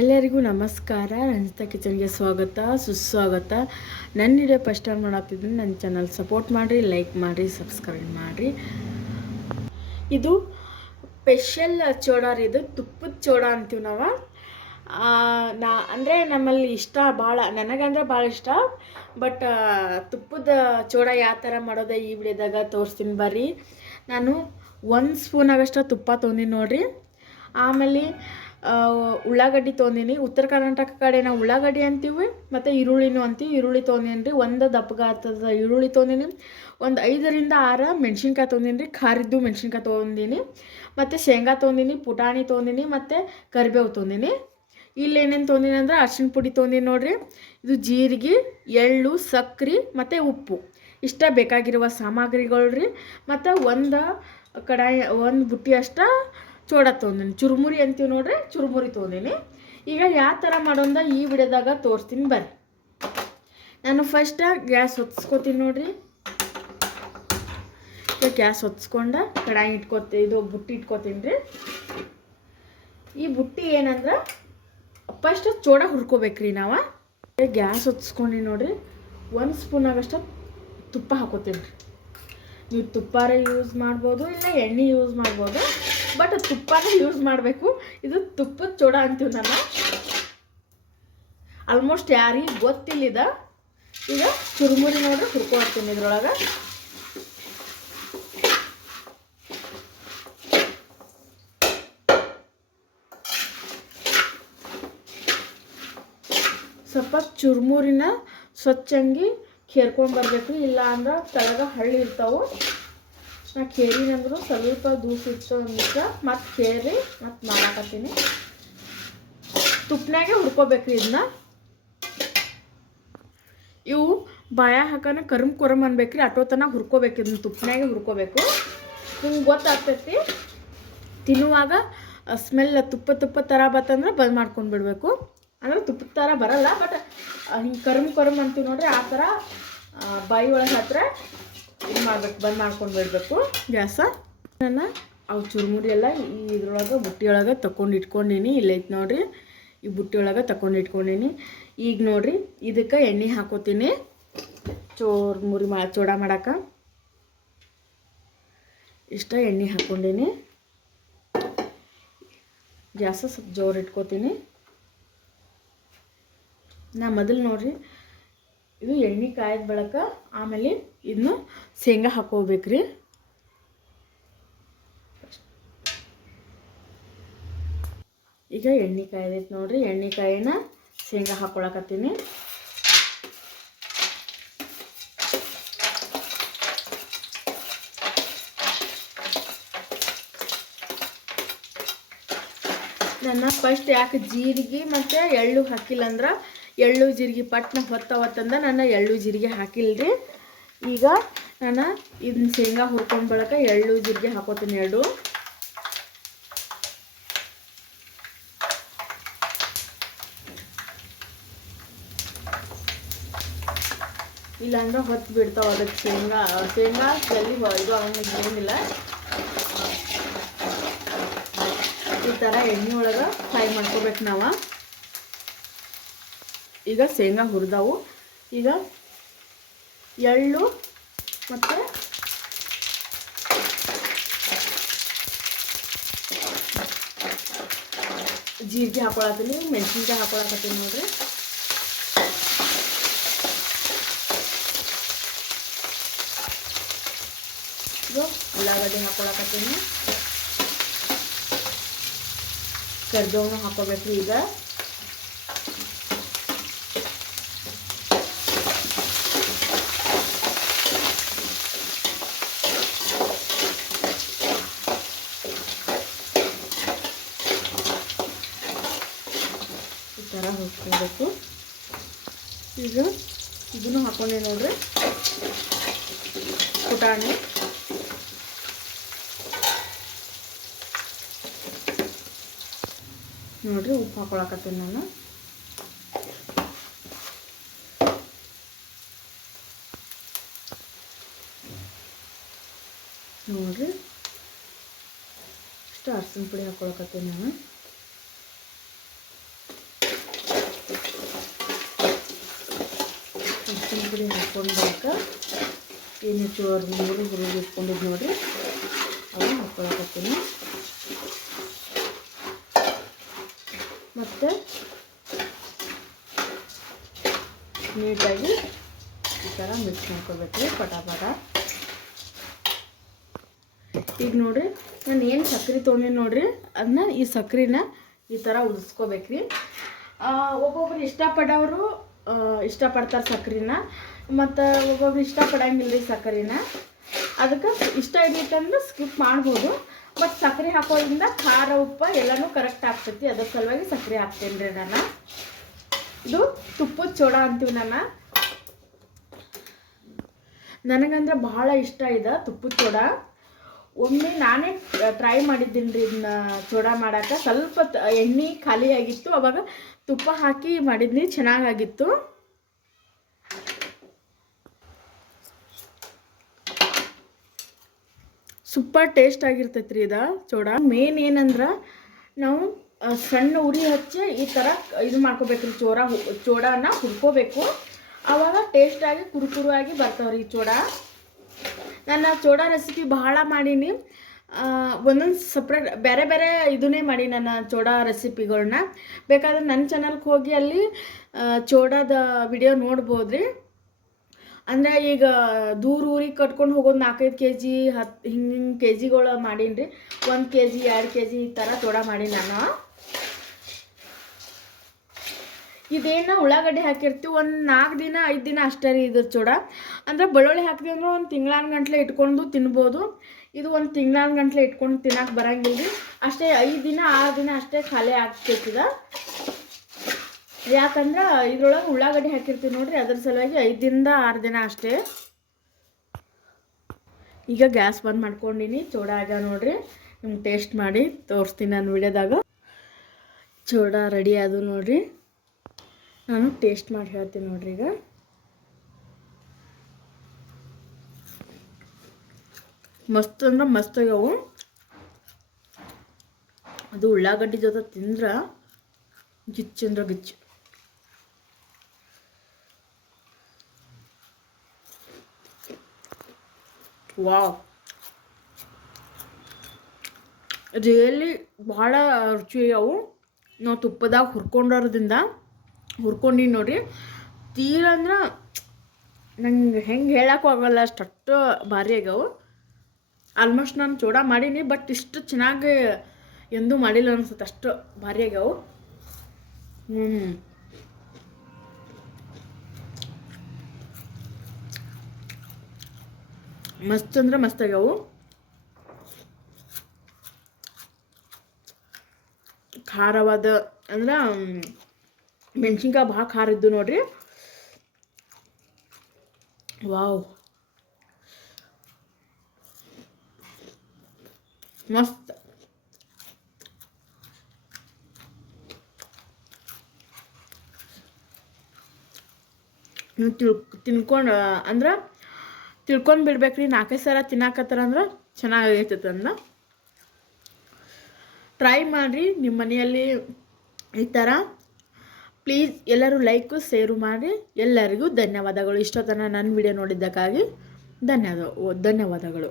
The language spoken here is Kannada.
ಎಲ್ಲರಿಗೂ ನಮಸ್ಕಾರ. ರಂಜಿತಾ ಕಿಚನ್ಗೆ ಸ್ವಾಗತ ಸುಸ್ವಾಗತ. ನನ್ನ ವಿಡಿಯೋ ಫಸ್ಟ್ ಟೈಮ್ ನೋಡತ್ತಿದ್ದೀನಿ, ನನ್ನ ಚಾನಲ್ ಸಪೋರ್ಟ್ ಮಾಡಿರಿ, ಲೈಕ್ ಮಾಡಿರಿ, ಸಬ್ಸ್ಕ್ರೈಬ್ ಮಾಡಿರಿ. ಇದು ಸ್ಪೆಷಲ್ ಚೋಡಾ ರೀ, ಇದು ತುಪ್ಪದ ಚೋಡಾ ಅಂತೀವಿ ನಾವು. ಅಂದರೆ ನಮ್ಮಲ್ಲಿ ಇಷ್ಟ ಭಾಳ, ನನಗಂದ್ರೆ ಭಾಳ ಇಷ್ಟ. ಬಟ್ ತುಪ್ಪದ ಚೋಡಾ ಯಾವ ಥರ ಮಾಡೋದು ಈ ವಿಡಿಯೋದಾಗ ತೋರಿಸ್ತೀನಿ ಬರ್ರಿ. ನಾನು 1 ಸ್ಪೂನ್ ಆಗಷ್ಟು ತುಪ್ಪ ತೊಗೊಂಡಿನಿ ನೋಡಿರಿ. ಆಮೇಲೆ ಉಳ್ಳಾಗಡ್ಡಿ ತೊಗೊಂಡಿನಿ. ಉತ್ತರ ಕರ್ನಾಟಕ ಕಡೆ ನಾವು ಉಳ್ಳಾಗಡ್ಡಿ ಅಂತೀವಿ, ಮತ್ತು ಈರುಳ್ಳಿನೂ ಅಂತೀವಿ. ಈರುಳ್ಳಿ ತೊಗೊಂಡಿನಿ ರೀ, ಒಂದು ದಪ್ಪಗಾತದ ಈರುಳ್ಳಿ ತೊಗೊಂಡಿನಿ. ಒಂದು 5ರಿಂದ 6 ಮೆಣಸಿನ್ಕಾಯಿ ತೊಗೊಂಡಿನಿ ರೀ, ಖಾರಿದ್ದು ಮೆಣಸಿನ್ಕಾಯಿ ತೊಗೊಂಡಿನಿ. ಮತ್ತು ಶೇಂಗಾ ತೊಗೊಂಡಿನಿ, ಪುಟಾಣಿ ತೊಗೊಂಡಿನಿ, ಮತ್ತು ಕರಿಬೇವು ತೊಗೊಂಡಿನಿ. ಇಲ್ಲಿ ಏನೇನು ತೊಗೊಂಡಿನಿ ಅಂದ್ರೆ ಅರ್ಶಿಣ ಪುಡಿ ತೊಗೊಂಡಿನಿ ನೋಡಿರಿ. ಇದು ಜೀರಿಗೆ, ಎಳ್ಳು, ಸಕ್ಕರೆ ಮತ್ತು ಉಪ್ಪು ಇಷ್ಟ ಬೇಕಾಗಿರುವ ಸಾಮಗ್ರಿಗಳು ರೀ. ಮತ್ತು ಒಂದು ಬುಟ್ಟಿ ಅಷ್ಟ ಚೋಡಾ ತೊಗೊಂಡಿನಿ. ಚುರುಮುರಿ ಅಂತೀವಿ ನೋಡ್ರಿ, ಚುರುಮುರಿ ತೊಗೊಂಡಿನಿ. ಈಗ ಯಾವ ಥರ ಮಾಡೋದ ಈ ವಿಡಿಯೋದಾಗ ತೋರಿಸ್ತೀನಿ ಬರ್ರಿ. ನಾನು ಫಸ್ಟ್ ಗ್ಯಾಸ್ ಹೊತ್ಸ್ಕೊತೀನಿ ನೋಡ್ರಿ. ಗ್ಯಾಸ್ ಹೊತ್ಸ್ಕೊಂಡು ಕಡಾಯಿ ಇದು ಬುಟ್ಟಿ ಇಟ್ಕೋತೀನಿ ರೀ. ಈ ಬುಟ್ಟಿ ಏನಂದ್ರೆ ಫಸ್ಟ್ ಚೋಡಾ ಹುರ್ಕೋಬೇಕ್ರಿ ನಾವು. ಗ್ಯಾಸ್ ಹೊತ್ಸ್ಕೊಂಡು ನೋಡ್ರಿ, 1 ಸ್ಪೂನ್ ಆಗಷ್ಟು ತುಪ್ಪ ಹಾಕೋತೀನಿ ರೀ. ನೀವು ತುಪ್ಪಾರ ಯೂಸ್ ಮಾಡ್ಬೋದು, ಇಲ್ಲ ಎಣ್ಣೆ ಯೂಸ್ ಮಾಡ್ಬೋದು, ಬಟ್ ತುಪ್ಪನೇ ಯೂಸ್ ಮಾಡಬೇಕು. ಇದು ತುಪ್ಪದ ಚೋಡಾ ಅಂತೀವಿ ನಾನು. ಆಲ್ಮೋಸ್ಟ್ ಯಾರಿಗೆ ಗೊತ್ತಿಲ್ಲಿದ. ಈಗ ಚುರುಮುರಿ ನೋಡ್ರಿ ಹುರ್ಕೊಳ್ತೀನಿ ಇದ್ರೊಳಗೆ. ಸ್ವಲ್ಪ ಚುರುಮುರಿನ ಸ್ವಚ್ಛಂಗಿ ಕೇರ್ಕೊಂಡ್ಬರ್ಬೇಕು, ಇಲ್ಲ ಅಂದ್ರೆ ಕೆಳಗೆ ಹಳ್ಳಿ ಇರ್ತಾವೆ. ನಾ ಕೇರಿನಂದ್ರು ಸ್ವಲ್ಪ ದೂಸ ಇತ್ತು ಅಂದಿದ್ದ ಮತ್ತು ಕೇರಿ ಮತ್ತು ಮಾಡಾಕತ್ತೀನಿ. ತುಪ್ಪನಾಗೆ ಹುರ್ಕೋಬೇಕ್ರಿ ಇದನ್ನ. ಇವು ಬಾಯ ಹಾಕೋಣ ಕರಮ್ ಅನ್ಬೇಕ್ರಿ, ಅಟೋತನ ಹುರ್ಕೋಬೇಕು. ಇದನ್ನ ತುಪ್ಪನಾಗೆ ಹುರ್ಕೋಬೇಕು. ನಿಮ್ಗೆ ಗೊತ್ತಾಗ್ತೈತಿ. ತಿನ್ನುವಾಗ ಸ್ಮೆಲ್ ತುಪ್ಪ ಥರ ಬತ್ತಂದ್ರೆ ಬಂದ್ ಮಾಡ್ಕೊಂಡು ಬಿಡಬೇಕು. ಅಂದ್ರೆ ತುಪ್ಪದ ಥರ ಬರಲ್ಲ, ಬಟ್ ಹಿಂಗೆ ಕರಮ್ ಅಂತೀವಿ ನೋಡ್ರಿ, ಆ ಥರ ಬಾಯಿ ಒಳಗೆ ಹತ್ರ ಇದು ಮಾಡ್ಬೇಕು, ಬಂದ್ ಮಾಡ್ಕೊಂಡು ಬಿಡಬೇಕು ಗ್ಯಾಸ. ನಾನು ಅವು ಚುರುಮುರಿ ಎಲ್ಲ ಇದ್ರೊಳಗೆ ಬುಟ್ಟಿಯೊಳಗೆ ತಗೊಂಡು ಇಟ್ಕೊಂಡೀನಿ. ಇಲ್ಲೈತೆ ನೋಡ್ರಿ, ಈ ಬುಟ್ಟಿಯೊಳಗೆ ತಗೊಂಡು ಇಟ್ಕೊಂಡೀನಿ. ಈಗ ನೋಡ್ರಿ ಇದಕ್ಕೆ ಎಣ್ಣೆ ಹಾಕೋತೀನಿ ಚೋಡಾ ಮಾಡಕ್ಕೆ. ಇಷ್ಟ ಎಣ್ಣೆ ಹಾಕ್ಕೊಂಡೀನಿ. ಗ್ಯಾಸ ಸ್ವಲ್ಪ ಜೋರು ಇಟ್ಕೋತೀನಿ. ನಾ ಮೊದಲು ನೋಡ್ರಿ ಇದು ಎಣ್ಣೆ ಕಾಯ್ದ ಬಳಕ ಆಮೇಲೆ ಇದನ್ನು ಶೇಂಗಾ ಹಾಕೋಬೇಕ್ರಿ. ಈಗ ಎಣ್ಣೆ ಕಾಯ್ದೈತೆ ನೋಡ್ರಿ, ಎಣ್ಣೆ ಕಾಯಿನ ಶೇಂಗಾ ಹಾಕೊಳಕತ್ತೀನಿ. ನನ್ನ ಫಸ್ಟ್ ಯಾಕೆ ಜೀರಿಗೆ ಮತ್ತು ಎಳ್ಳು ಹಾಕಿಲ್ಲ ಅಂದ್ರೆ ಎಳ್ಳು ಜೀರಿಗೆ ಪಟ್ನ ಹೊತ್ತಂದ ನಾನು ಎಳ್ಳು ಜೀರಿಗೆ ಹಾಕಿಲ್ರಿ. ಈಗ ನಾನು ಇದನ್ನ ಶೇಂಗಾ ಹುರ್ಕೊಂಡು ಬಳಕ ಎಳ್ಳು ಜೀರಿಗೆ ಹಾಕೋತೀನಿ ಎರಡು. ಇಲ್ಲಾಂದ್ರೆ ಹೊತ್ತು ಬಿಡ್ತಾವೆ ಅದಕ್ಕೆ. ಶೇಂಗಾ ಜಲ್ದಿ ಇದು ಅವನಿಲ್ಲ. ಈ ಥರ ಎಣ್ಣೆ ಒಳಗೆ ಫ್ರೈ ಮಾಡ್ಕೋಬೇಕು ನಾವು. ಈಗ ಶೇಂಗಾ ಹುರಿದವು. ಈಗ ಎಳ್ಳು ಮತ್ತು ಜೀರಿಗೆ ಹಾಕೊಳತ್ತೀನಿ, ಮೆಣಸಿನ್ಕಾಯಿ ಹಾಕೊಳಕತ್ತೀನಿ ನೋಡ್ರಿ. ಈಗ ಉಳ್ಳಾಗಡ್ಡಿ ಹಾಕೊಳಕತ್ತೀನಿ, ಕರಿಬೇವನ್ನು ಹಾಕೋಬೇಕ್ರಿ. ಈಗ ಈ ಥರ ಹುರ್ಕೋಬೇಕು. ಈಗ ಇದನ್ನು ಹಾಕೊಂಡೆ ನೋಡ್ರಿ, ಪುಟಾಣಿ, ನೋಡ್ರಿ ಉಪ್ಪು ಹಾಕೊಳಕತ್ತೀನಿ ನಾನು. ನೋಡ್ರಿ ಇಷ್ಟು ಅರಸಿನ ಪುಡಿ ಹಾಕೊಳಕತ್ತೀನಿ ನಾನು. ಮೇಲ್ಗಡೆ ಹಾಕ್ಕೊಂಡ್ಬೇಕು ಏನು ಚೂರು ನೀರು ಹುರುಗಿ ಇಟ್ಕೊಂಡಿದ್ದು ನೋಡಿರಿ ಅವು ಹಾಕ್ಕೊಳಕತ್ತೀನಿ. ಮತ್ತು ನೀಟಾಗಿ ಈ ಥರ ಮಿಕ್ಸ್ ಮಾಡ್ಕೊಬೇಕ್ರಿ ಪಟಾಪಟ. ಈಗ ನೋಡಿರಿ ನಾನು ಏನು ಸಕ್ಕರೆ ತೊಗೊಂಡಿನಿ ನೋಡಿರಿ ಅದನ್ನ ಈ ಸಕ್ಕರೆನ ಈ ಥರ ಉದಿಸ್ಕೋಬೇಕ್ರಿ. ಒಬ್ಬೊಬ್ರು ಇಷ್ಟಪಡೋರು ಇಷ್ಟಪಡ್ತಾರೆ ಸಕ್ಕರೆನ, ಮತ್ತು ಒಬ್ಬೊಬ್ರು ಇಷ್ಟಪಡಂಗಿಲ್ಲ ರೀ ಸಕ್ಕರೆನ. ಅದಕ್ಕೆ ಇಷ್ಟ ಇದ್ದಿತ್ತಂದ್ರೆ ಸ್ಕಿಪ್ ಮಾಡ್ಬೋದು. ಬಟ್ ಸಕ್ಕರೆ ಹಾಕೋದ್ರಿಂದ ಖಾರ ಉಪ್ಪು ಎಲ್ಲನೂ ಕರೆಕ್ಟ್ ಆಗ್ತೈತಿ, ಅದ್ರ ಸಲುವಾಗಿ ಸಕ್ಕರೆ ಹಾಕ್ತೇನೆ ರೀ ನಾನು. ಇದು ತುಪ್ಪದ ಚೂಡ ಅಂತೀವಿ ನನಗಂದ್ರೆ ಬಹಳ ಇಷ್ಟ ಇದೆ ತುಪ್ಪದ ಚೂಡ. ಒಮ್ಮೆ ನಾನೇ ಟ್ರೈ ಮಾಡಿದ್ದೀನಿ ರೀ ಇದನ್ನ ಚೂಡ ಮಾಡೋಕೆ. ಸ್ವಲ್ಪ ಎಣ್ಣೆ ಖಾಲಿ ಆಗಿತ್ತು, ಅವಾಗ ತುಪ್ಪ ಹಾಕಿ ಮಾಡಿದ್ನಿ, ಚೆನ್ನಾಗಾಗಿತ್ತು. ಸೂಪರ್ ಟೇಸ್ಟ್ ಆಗಿರ್ತೈತೆ ರೀ ಇದು ಚೂಡ. ಮೇನ್ ಏನಂದ್ರೆ ನಾವು ಸಣ್ಣ ಉರಿ ಹಚ್ಚಿ ಈ ಥರ ಇದು ಮಾಡ್ಕೋಬೇಕ್ರಿ, ಚೂಡನ ಹುರ್ಕೋಬೇಕು. ಆವಾಗ ಟೇಸ್ಟಾಗಿ ಕುರುಕುರುವಾಗಿ ಬರ್ತಾವ್ರಿ ಈ ಚೂಡ. ನಾನು ಚೂಡ ರೆಸಿಪಿ ಬಹಳ ಮಾಡೀನಿ, ಒಂದೊಂದು ಸಪ್ರೇಟ್ ಬೇರೆ ಬೇರೆ ಇದನ್ನೇ ಮಾಡಿ ನನ್ನ ಚೂಡ ರೆಸಿಪಿಗಳನ್ನ. ಬೇಕಾದ್ರೆ ನನ್ನ ಚಾನಲ್ಗೆ ಹೋಗಿ ಅಲ್ಲಿ ಚೂಡದ ವಿಡಿಯೋ ನೋಡ್ಬೋದು ರೀ. ಅಂದರೆ ಈಗ ದೂರ ಊರಿಗೆ ಕಟ್ಕೊಂಡು ಹೋಗೋದು 4-5 kg 10 ಹಿಂಗೆ ಕೆಜಿಗಳು ಮಾಡೀನಿ ರೀ. 1 kg 2 kg ಈ ಥರ ಚೂಡ ಮಾಡೀನಿ ನಾನು. ಇದೇನು ಉಳ್ಳಾಗಡ್ಡಿ ಹಾಕಿರ್ತೀವಿ, ಒಂದು 4 ದಿನ 5 ದಿನ ಅಷ್ಟೇ ರೀ ಇದ್ರ ಚೂಡ. ಅಂದರೆ ಬೆಳ್ಳುಳ್ಳಿ ಹಾಕಿದ್ವಿ ಅಂದ್ರೆ ಒಂದು ತಿಂಗಳಾನುಗಂಟ್ಲೆ ಇಟ್ಕೊಂಡು ತಿನ್ಬೋದು. ಇದು ಒಂದು ತಿಂಗಳಾನುಗಂಟ್ಲೆ ಇಟ್ಕೊಂಡು ತಿನ್ನಕ್ಕೆ ಬರೋಂಗಿಲ್ಲ ರೀ. ಅಷ್ಟೇ 5 ದಿನ 6 ದಿನ ಅಷ್ಟೇ ಖಾಲಿ ಆಗ್ತೈತಿದ. ಯಾಕಂದ್ರೆ ಇದ್ರೊಳಗೆ ಉಳ್ಳಾಗಡ್ಡಿ ಹಾಕಿರ್ತೀವಿ ನೋಡಿರಿ, ಅದ್ರ ಸಲುವಾಗಿ 5 ದಿನದಿಂದ 6 ದಿನ ಅಷ್ಟೇ. ಈಗ ಗ್ಯಾಸ್ ಬಂದ್ ಮಾಡ್ಕೊಂಡಿನಿ, ಚೂಡ ಆಗ ನೋಡಿರಿ. ನಿಮ್ಗೆ ಟೇಸ್ಟ್ ಮಾಡಿ ತೋರಿಸ್ತೀನಿ ನಾನು ವಿಡಿಯೋದಾಗ. ಚೂಡ ರೆಡಿ ಆದವು ನೋಡಿರಿ, ನಾನು ಟೇಸ್ಟ್ ಮಾಡಿ ಹೇಳ್ತೀನಿ ನೋಡ್ರಿ. ಈಗ ಮಸ್ತ್ ಅಂದ್ರೆ ಮಸ್ತ್ ಆಗ್ಯಾವು. ಅದು ಉಳ್ಳಾಗಡ್ಡಿ ಜೊತೆ ತಿಂದ್ರೆ ಗಿಚ್ಚು ಅಂದ್ರೆ ಗಿಚ್ಚು. ವಾವ್, ರಿಯಲಿ ಭಾಳ ರುಚಿ ಆಗ್ಯಾವು. ನಾವು ತುಪ್ಪದಾಗ ಹುರ್ಕೊಂಡಿನಿ ನೋಡ್ರಿ. ತೀರ ಅಂದ್ರೆ ನಂಗೆ ಹೆಂಗೆ ಹೇಳಕ್ಕೂ ಆಗಲ್ಲ, ಅಷ್ಟು ಭಾರಿ ಆಗ್ಯಾವು. ಆಲ್ಮೋಸ್ಟ್ ನಾನು ಚೂಡ ಮಾಡೀನಿ, ಬಟ್ ಇಷ್ಟು ಚೆನ್ನಾಗಿ ಎಂದೂ ಮಾಡಿಲ್ಲ ಅನ್ಸುತ್ತೆ, ಅಷ್ಟು ಭಾರಿ ಆಗ್ಯಾವು. ಮಸ್ತ್ ಅಂದ್ರೆ ಮಸ್ತ್ ಆಗ್ಯಾವು. ಖಾರವಾದ ಅಂದ್ರೆ ಮೆಣಸಿನ್ಕಾಯಿ ಭಾಳ ಖಾರ ಇದ್ದು ನೋಡ್ರಿ. ವಾವ್, ಮಸ್ತ್. ನೀವು ತಿನ್ಕೊಂಡು ಅಂದ್ರೆ ತಿಳ್ಕೊಂಡು ಬಿಡ್ಬೇಕ್ರಿ. 4-5 ಸಲ ತಿನ್ನಾಕತ್ತಾರ ಅಂದ್ರೆ ಚೆನ್ನಾಗೈತೈತೆ ಅಂದ. ಟ್ರೈ ಮಾಡಿರಿ ನಿಮ್ಮ ಮನೆಯಲ್ಲಿ ಈ ಥರ. ಪ್ಲೀಸ್ ಎಲ್ಲರೂ ಲೈಕು ಶೇರು ಮಾಡಿ. ಎಲ್ಲರಿಗೂ ಧನ್ಯವಾದಗಳು. ಇಷ್ಟೊತ್ತನ ನನ್ನ ವಿಡಿಯೋ ನೋಡಿದ್ದಕ್ಕಾಗಿ ಧನ್ಯವಾದಗಳು.